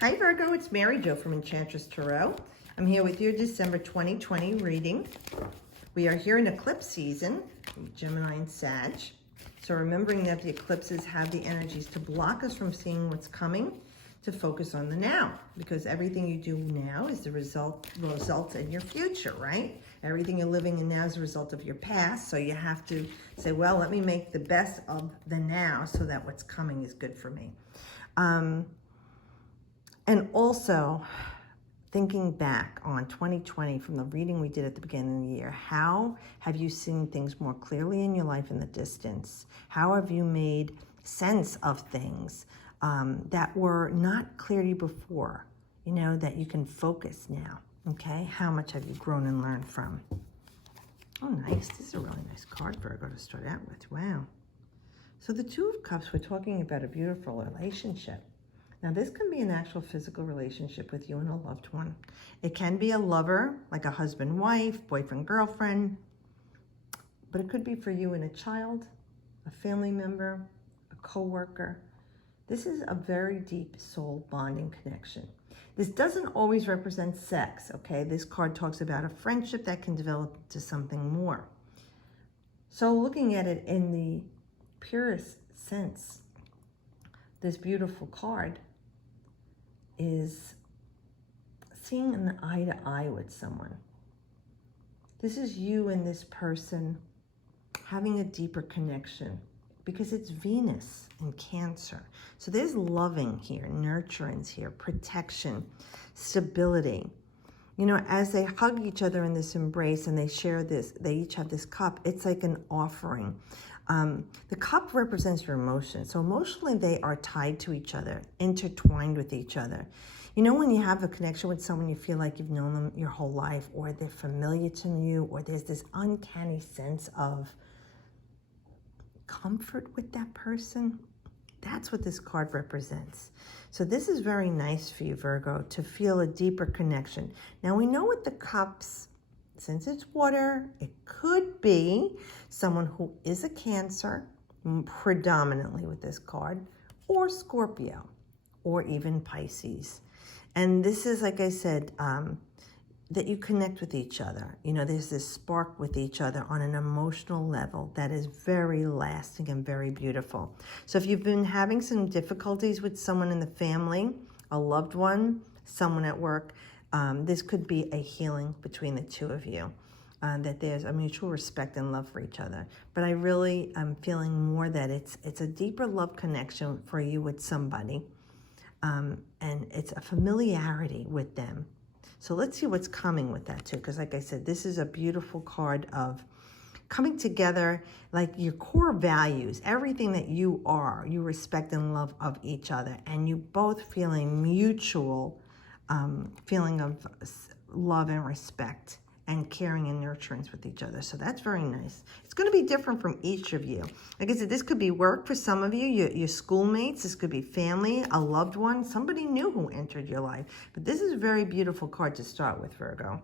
Hi Virgo, it's Mary Jo from Enchantress Tarot. I'm here with your December 2020 reading. We are here in eclipse season, Gemini and Sag. So remembering that the eclipses have the energies to block us from seeing what's coming, to focus on the now, because everything you do now is the result in your future, right? Everything you're living in now is a result of your past, so you have to say, well, let me make the best of the now so that what's coming is good for me. And also, thinking back on 2020 from the reading we did at the beginning of the year, how have you seen things more clearly in your life in the distance? How have you made sense of things that were not clear to you before, you know, that you can focus now, okay? How much have you grown and learned from? Oh, nice. This is a really nice card, Virgo, to start out with. Wow. So the Two of Cups, we're talking about a beautiful relationship. Now, this can be an actual physical relationship with you and a loved one. It can be a lover, like a husband, wife, boyfriend, girlfriend, but it could be for you and a child, a family member, a coworker. This is a very deep soul bonding connection. This doesn't always represent sex, okay? This card talks about a friendship that can develop to something more. So looking at it in the purest sense, this beautiful card is seeing an eye to eye with someone. This is you and this person having a deeper connection because it's Venus in Cancer. So there's loving here, nurturance here, protection, stability. You know, as they hug each other in this embrace and they share this, they each have this cup, it's like an offering. The cup represents your emotions. So emotionally, they are tied to each other, intertwined with each other. You know, when you have a connection with someone, you feel like you've known them your whole life, or they're familiar to you, or there's this uncanny sense of comfort with that person. That's what this card represents. So this is very nice for you, Virgo, to feel a deeper connection. Now, we know with the cups, since it's water, it could be someone who is a Cancer, predominantly with this card, or Scorpio, or even Pisces. And this is, like I said, that you connect with each other. You know, there's this spark with each other on an emotional level that is very lasting and very beautiful. So if you've been having some difficulties with someone in the family, a loved one, someone at work, this could be a healing between the two of you, that there's a mutual respect and love for each other. But I really am feeling more that it's a deeper love connection for you with somebody, and it's a familiarity with them. So let's see what's coming with that too, because like I said, this is a beautiful card of coming together, like your core values, everything that you are, you respect and love of each other, and you both feeling mutual feeling of love and respect and caring and nurturance with each other. So that's very nice. It's going to be different from each of you. Like I said, this could be work for some of you, your schoolmates. This could be family, a loved one, somebody new who entered your life. But this is a very beautiful card to start with, Virgo.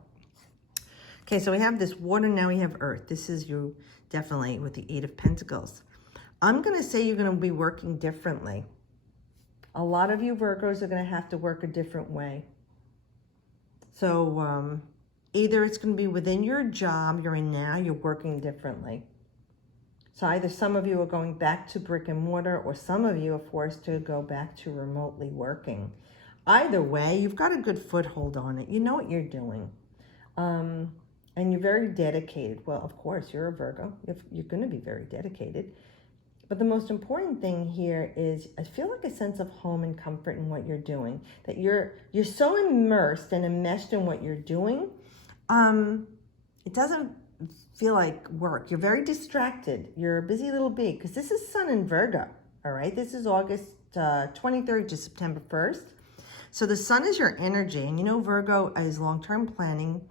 Okay, so we have this water, now we have earth. This is you definitely with the Eight of Pentacles. I'm going to say you're going to be working differently. A lot of you Virgos are going to have to work a different way. So either it's going to be within your job you're in now, you're working differently. So either some of you are going back to brick and mortar, or some of you are forced to go back to remotely working. Either way, you've got a good foothold on it. You know what you're doing. And you're very dedicated. Well, of course, you're a Virgo. You're going to be very dedicated. But the most important thing here is I feel like a sense of home and comfort in what you're doing. That you're so immersed and enmeshed in what you're doing. It doesn't feel like work. You're very distracted. You're a busy little bee, because this is Sun in Virgo. All right, this is August 23rd to September 1st. So the Sun is your energy, and you know Virgo is long-term planning.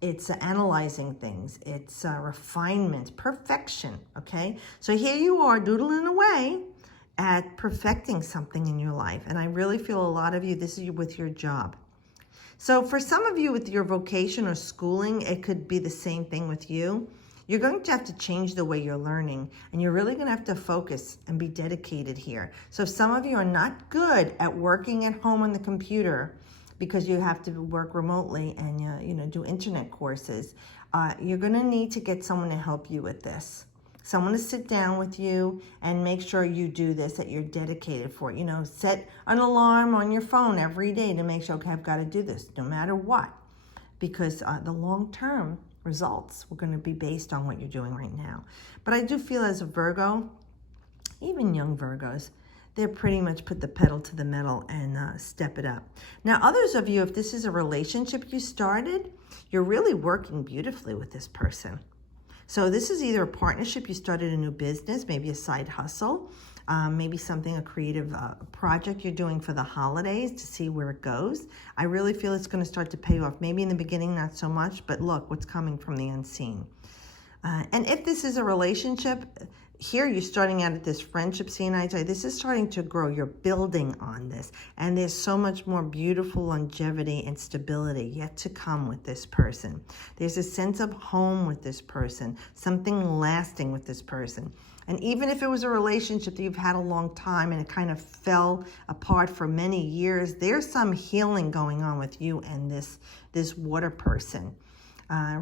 It's analyzing things. It's refinement, perfection, okay? So here you are doodling away at perfecting something in your life. And I really feel a lot of you, this is with your job. So for some of you with your vocation or schooling, it could be the same thing with you. You're going to have to change the way you're learning, and you're really going to have to focus and be dedicated here. So if some of you are not good at working at home on the computer because you have to work remotely and do internet courses, you're going to need to get someone to help you with this. Someone to sit down with you and make sure you do this, that you're dedicated for it. Set an alarm on your phone every day to make sure, okay, I've got to do this no matter what. Because the long-term results were going to be based on what you're doing right now. But I do feel as a Virgo, even young Virgos, they're pretty much put the pedal to the metal and step it up. Now, others of you, if this is a relationship you started, you're really working beautifully with this person. So this is either a partnership, you started a new business, maybe a side hustle, maybe something, a creative project you're doing for the holidays to see where it goes. I really feel it's going to start to pay off. Maybe in the beginning, not so much, but look what's coming from the unseen. And if this is a relationship, here you're starting out at this friendship, seeing eye to eye. This is starting to grow. You're building on this. And there's so much more beautiful longevity and stability yet to come with this person. There's a sense of home with this person, something lasting with this person. And even if it was a relationship that you've had a long time and it kind of fell apart for many years, there's some healing going on with you and this water person,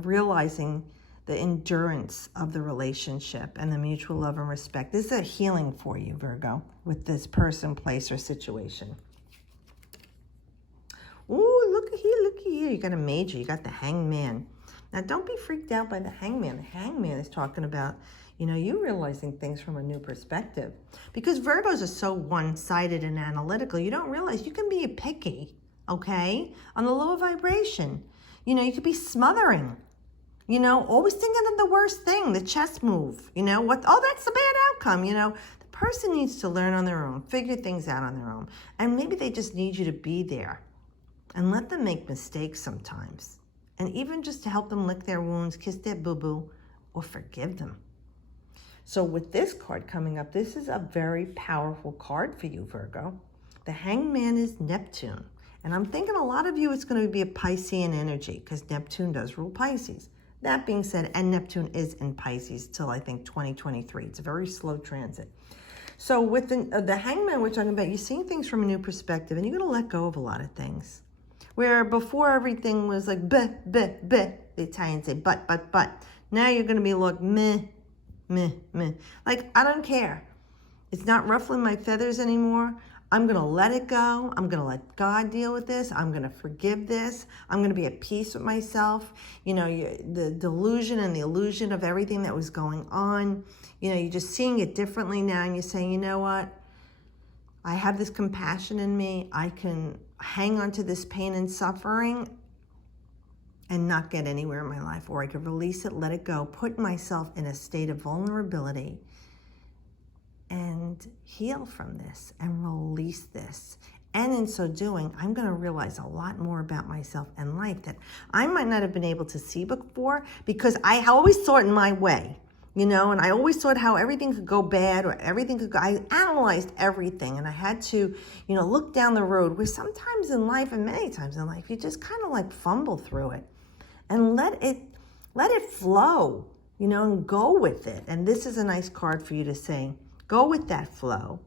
realizing the endurance of the relationship and the mutual love and respect. This is a healing for you, Virgo, with this person, place, or situation. Ooh, look at here. You got a major. You got the hangman. Now, don't be freaked out by the hangman. The hangman is talking about, you realizing things from a new perspective. Because Virgos are so one-sided and analytical, you don't realize you can be picky, okay, on the lower vibration. You could be smothering. Always thinking of the worst thing, the chess move, that's the bad outcome, The person needs to learn on their own, figure things out on their own. And maybe they just need you to be there and let them make mistakes sometimes. And even just to help them lick their wounds, kiss their boo-boo, or forgive them. So with this card coming up, this is a very powerful card for you, Virgo. The Hangman is Neptune. And I'm thinking a lot of you, it's going to be a Piscean energy because Neptune does rule Pisces. That being said, and Neptune is in Pisces till I think 2023. It's a very slow transit. So with the Hangman we're talking about, you're seeing things from a new perspective and you're going to let go of a lot of things. Where before everything was like, the Italians say, but. Now you're going to be like, meh. Like, I don't care. It's not ruffling my feathers anymore. I'm going to let it go. I'm going to let God deal with this. I'm going to forgive this. I'm going to be at peace with myself. The delusion and the illusion of everything that was going on, you're just seeing it differently now. And you're saying, you know what? I have this compassion in me. I can hang on to this pain and suffering and not get anywhere in my life. Or I could release it, let it go, put myself in a state of vulnerability and heal from this and release this. And in so doing, I'm going to realize a lot more about myself and life that I might not have been able to see before because I always thought in my way, and I always thought how everything could go bad or everything could go. I analyzed everything and I had to, look down the road where sometimes in life and many times in life, you just kind of like fumble through it and let it flow, and go with it. And this is a nice card for you to say, go with that flow.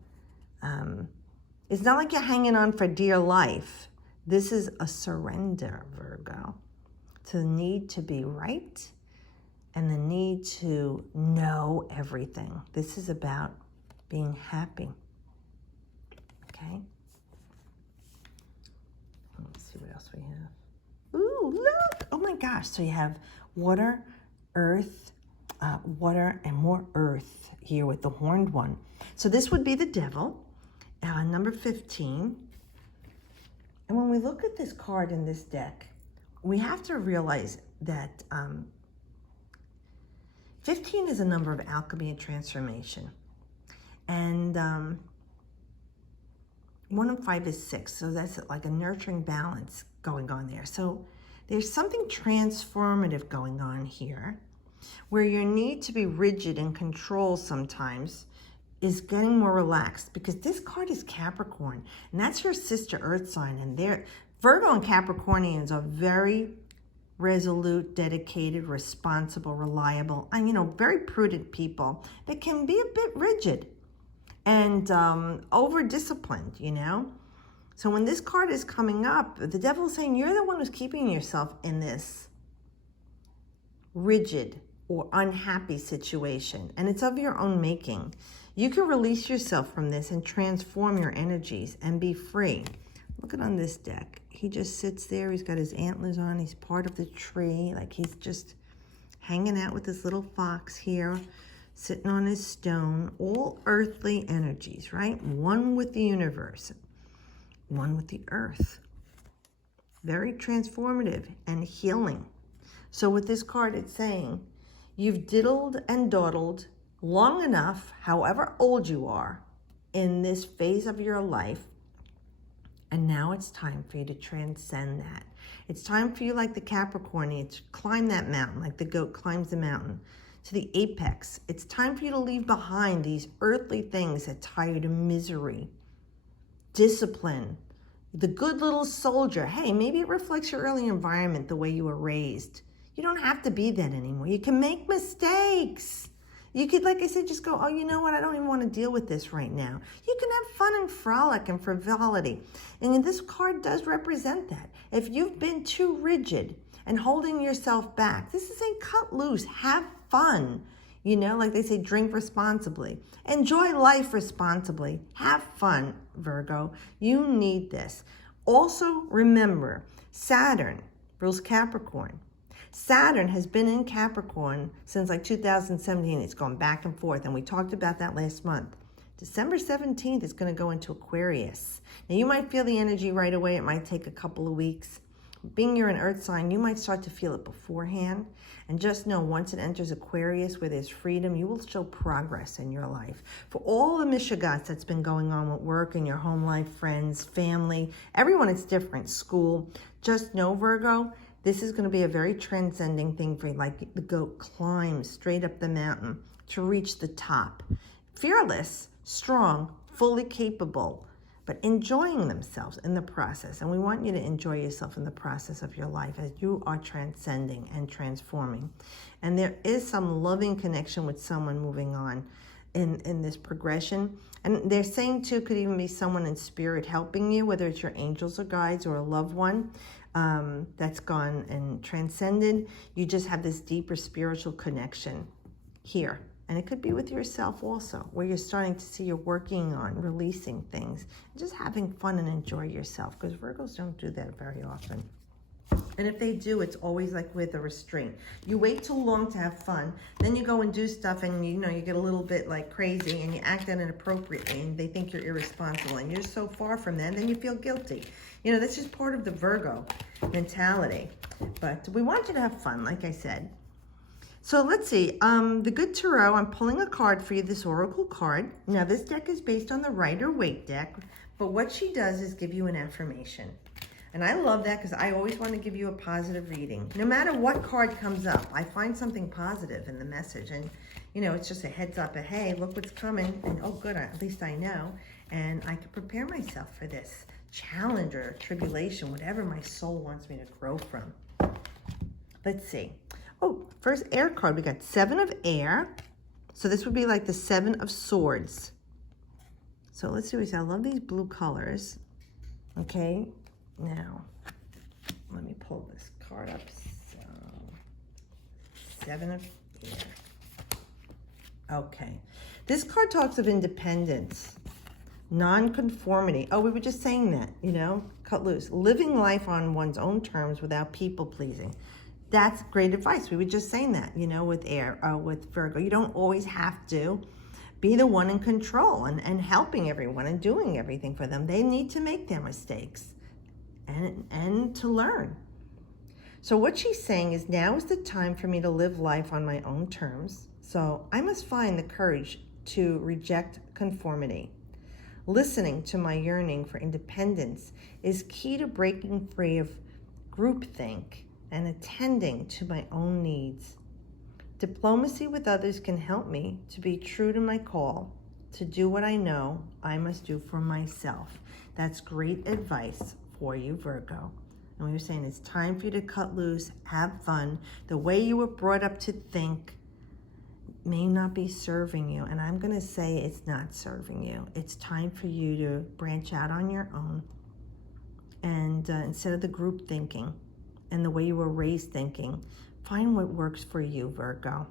It's not like you're hanging on for dear life. This is a surrender, Virgo, to the need to be right and the need to know everything. This is about being happy. Okay? Let's see what else we have. Ooh, look! Oh my gosh. So you have water, earth, water, and more earth here with the horned one. So this would be the devil, number 15. And when we look at this card in this deck, we have to realize that 15 is a number of alchemy and transformation. And 1 and 5 is 6. So that's like a nurturing balance going on there. So there's something transformative going on here where your need to be rigid and control sometimes is getting more relaxed because this card is Capricorn and that's your sister earth sign. And Virgo and Capricornians are very resolute, dedicated, responsible, reliable, and, you know, very prudent people that can be a bit rigid and over-disciplined, you know? So when this card is coming up, the devil is saying you're the one who's keeping yourself in this rigid or unhappy situation, and it's of your own making. You can release yourself from this and transform your energies and be free. Look at on this deck. He just sits there. He's got his antlers on. He's part of the tree. Like he's just hanging out with this little fox here, sitting on his stone. All earthly energies, right? One with the universe, one with the earth. Very transformative and healing. So with this card, it's saying, you've diddled and dawdled long enough, however old you are, in this phase of your life. And now it's time for you to transcend that. It's time for you, like the Capricorn, to climb that mountain, like the goat climbs the mountain, to the apex. It's time for you to leave behind these earthly things that tie you to misery, discipline, the good little soldier. Hey, maybe it reflects your early environment, the way you were raised. You don't have to be that anymore. You can make mistakes. You could, like I said, just go, oh, you know what? I don't even want to deal with this right now. You can have fun and frolic and frivolity. And this card does represent that. If you've been too rigid and holding yourself back, this is saying cut loose, have fun. You know, like they say, drink responsibly. Enjoy life responsibly. Have fun, Virgo. You need this. Also, remember, Saturn rules Capricorn. Saturn has been in Capricorn since like 2017. It's gone back and forth, and we talked about that last month. December 17th is going to go into Aquarius. Now, you might feel the energy right away. It might take a couple of weeks. Being you're an earth sign, you might start to feel it beforehand. And just know, once it enters Aquarius, where there's freedom, you will show progress in your life. For all the mishigas that's been going on with work and your home life, friends, family, everyone, it's different, school. Just know, Virgo, this is going to be a very transcending thing for you, like the goat climbs straight up the mountain to reach the top. Fearless, strong, fully capable, but enjoying themselves in the process. And we want you to enjoy yourself in the process of your life as you are transcending and transforming. And there is some loving connection with someone moving on in this progression. And they're saying, too, could even be someone in spirit helping you, whether it's your angels or guides or a loved one that's gone and transcended. You just have this deeper spiritual connection here. And it could be with yourself also, where you're starting to see you're working on releasing things, just having fun and enjoy yourself, because Virgos don't do that very often. And if they do, it's always like with a restraint. You wait too long to have fun, then you go and do stuff, and you know, you get a little bit like crazy and you act out inappropriately, and they think you're irresponsible, and you're so far from that, and then you feel guilty. You know, that's just part of the Virgo mentality. But we want you to have fun, like I said. So let's see, the Good Tarot, I'm pulling a card for you, this Oracle card. Now, this deck is based on the Rider-Waite deck, but what she does is give you an affirmation. And I love that, because I always want to give you a positive reading. No matter what card comes up, I find something positive in the message. And, you know, it's just a heads up, a hey, look what's coming. And, oh, good, at least I know. And I can prepare myself for this challenge or tribulation, whatever my soul wants me to grow from. Let's see. Oh, first air card, we got 7 of air. So this would be like the 7 of swords. So let's see what we say. I love these blue colors. Okay, now let me pull this card up. So 7 of air. Okay, this card talks of independence, non-conformity. Oh, we were just saying that, you know, cut loose. Living life on one's own terms without people pleasing. That's great advice. We were just saying that, you know, with with Virgo. You don't always have to be the one in control and helping everyone and doing everything for them. They need to make their mistakes and to learn. So what she's saying is, now is the time for me to live life on my own terms. So I must find the courage to reject conformity. Listening to my yearning for independence is key to breaking free of groupthink and attending to my own needs. Diplomacy with others can help me to be true to my call, to do what I know I must do for myself. That's great advice for you, Virgo. And we were saying it's time for you to cut loose, have fun. The way you were brought up to think may not be serving you. And I'm going to say it's not serving you. It's time for you to branch out on your own. And instead of the group thinking and the way you were raised thinking, find what works for you, Virgo.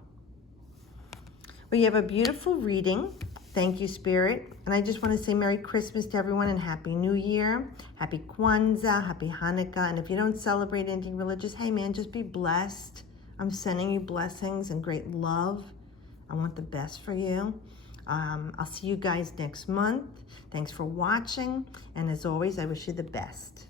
Well, you have a beautiful reading. Thank you, Spirit. And I just want to say Merry Christmas to everyone and Happy New Year. Happy Kwanzaa, Happy Hanukkah. And if you don't celebrate anything religious, hey man, just be blessed. I'm sending you blessings and great love. I want the best for you. I'll see you guys next month. Thanks for watching. And as always, I wish you the best.